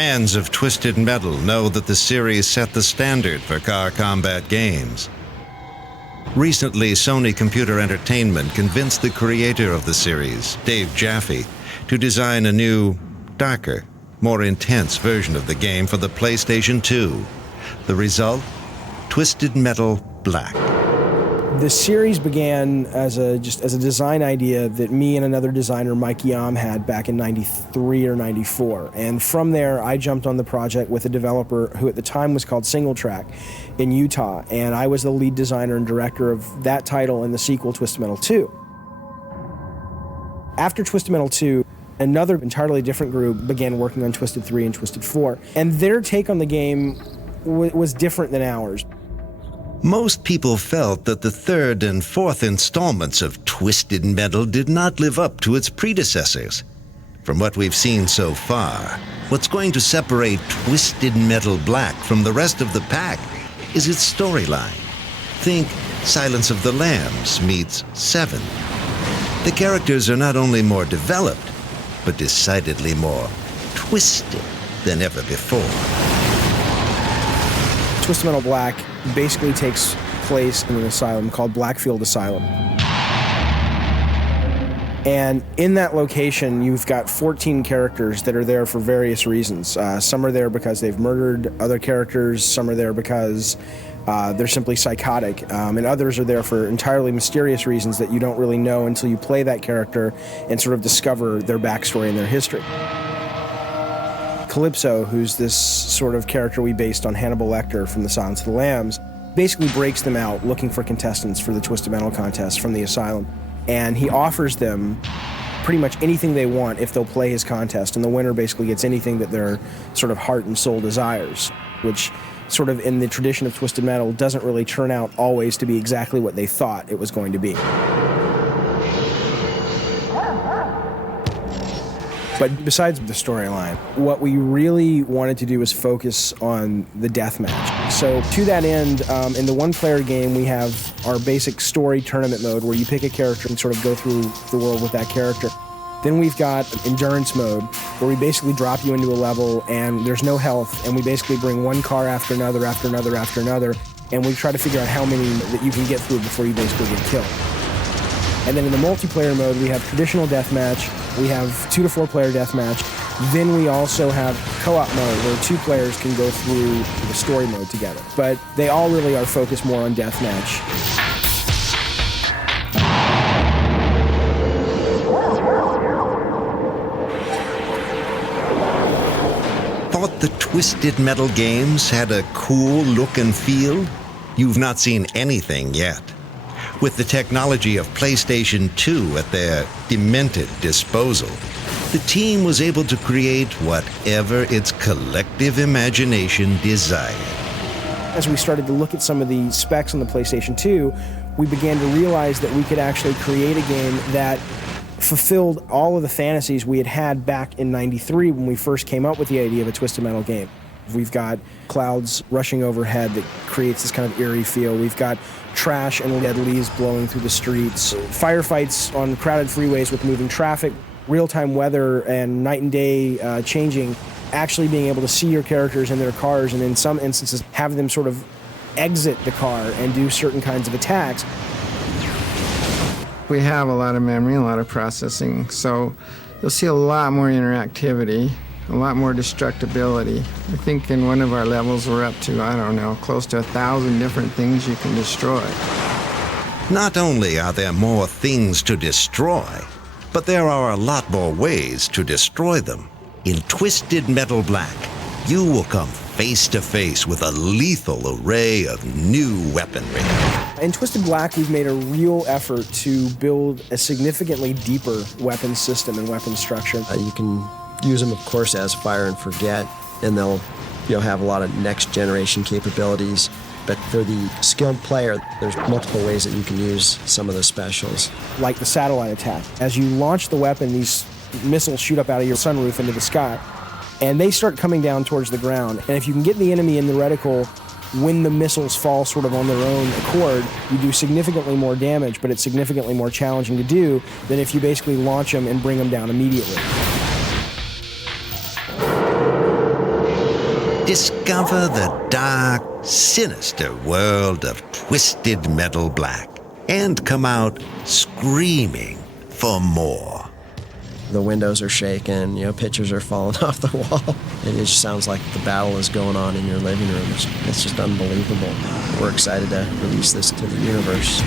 Fans of Twisted Metal know that the series set the standard for car combat games. Recently, Sony Computer Entertainment convinced the creator of the series, Dave Jaffe, to design a new, darker, more intense version of the game for the PlayStation 2. The result? Twisted Metal Black. The series began as a design idea that me and another designer, Mike Yam, had back in '93 or '94. And from there, I jumped on the project with a developer who at the time was called Single Track in Utah. And I was the lead designer and director of that title and the sequel, Twisted Metal 2. After Twisted Metal 2, another entirely different group began working on Twisted 3 and Twisted 4. And their take on the game was different than ours. Most people felt that the third and fourth installments of Twisted Metal did not live up to its predecessors. From what we've seen so far, what's going to separate Twisted Metal Black from the rest of the pack is its storyline. Think Silence of the Lambs meets Seven. The characters are not only more developed, but decidedly more twisted than ever before. Twisted Metal Black basically takes place in an asylum called Blackfield Asylum. And in that location, you've got 14 characters that are there for various reasons. Some are there because they've murdered other characters, some are there because they're simply psychotic, and others are there for entirely mysterious reasons that you don't really know until you play that character and sort of discover their backstory and their history. Calypso, who's this sort of character we based on Hannibal Lecter from The Silence of the Lambs, basically breaks them out looking for contestants for the Twisted Metal contest from the asylum. And he offers them pretty much anything they want if they'll play his contest, and the winner basically gets anything that their sort of heart and soul desires, which sort of in the tradition of Twisted Metal doesn't really turn out always to be exactly what they thought it was going to be. But besides the storyline, what we really wanted to do was focus on the deathmatch. So to that end, in the one-player game, we have our basic story tournament mode where you pick a character and sort of go through the world with that character. Then we've got endurance mode where we basically drop you into a level and there's no health, and we basically bring one car after another, after another, after another, and we try to figure out how many that you can get through before you basically get killed. And then in the multiplayer mode, we have traditional deathmatch, we have 2 to 4 player deathmatch, then we also have co-op mode where 2 players can go through the story mode together. But they all really are focused more on deathmatch. Thought the Twisted Metal games had a cool look and feel? You've not seen anything yet. With the technology of PlayStation 2 at their demented disposal, the team was able to create whatever its collective imagination desired. As we started to look at some of the specs on the PlayStation 2, we began to realize that we could actually create a game that fulfilled all of the fantasies we had had back in '93 when we first came up with the idea of a Twisted Metal game. We've got clouds rushing overhead that creates this kind of eerie feel. We've got trash and dead leaves blowing through the streets, firefights on crowded freeways with moving traffic, real-time weather and night and day changing, actually being able to see your characters in their cars, and in some instances have them sort of exit the car and do certain kinds of attacks. We have a lot of memory, a lot of processing, so you'll see a lot more interactivity, a lot more destructibility. I think in one of our levels we're up to, I don't know, close to 1,000 different things you can destroy. Not only are there more things to destroy, but there are a lot more ways to destroy them. In Twisted Metal Black, you will come face to face with a lethal array of new weaponry. In Twisted Black, we've made a real effort to build a significantly deeper weapon system and weapon structure. You can use them, of course, as fire and forget, and they'll have a lot of next generation capabilities. But for the skilled player, there's multiple ways that you can use some of the specials. Like the satellite attack. As you launch the weapon, these missiles shoot up out of your sunroof into the sky, and they start coming down towards the ground. And if you can get the enemy in the reticle when the missiles fall sort of on their own accord, you do significantly more damage, but it's significantly more challenging to do than if you basically launch them and bring them down immediately. discover the dark, sinister world of Twisted Metal Black and come out screaming for more. The windows are shaking, pictures are falling off the wall. It just sounds like the battle is going on in your living room. It's just unbelievable. We're excited to release this to the universe.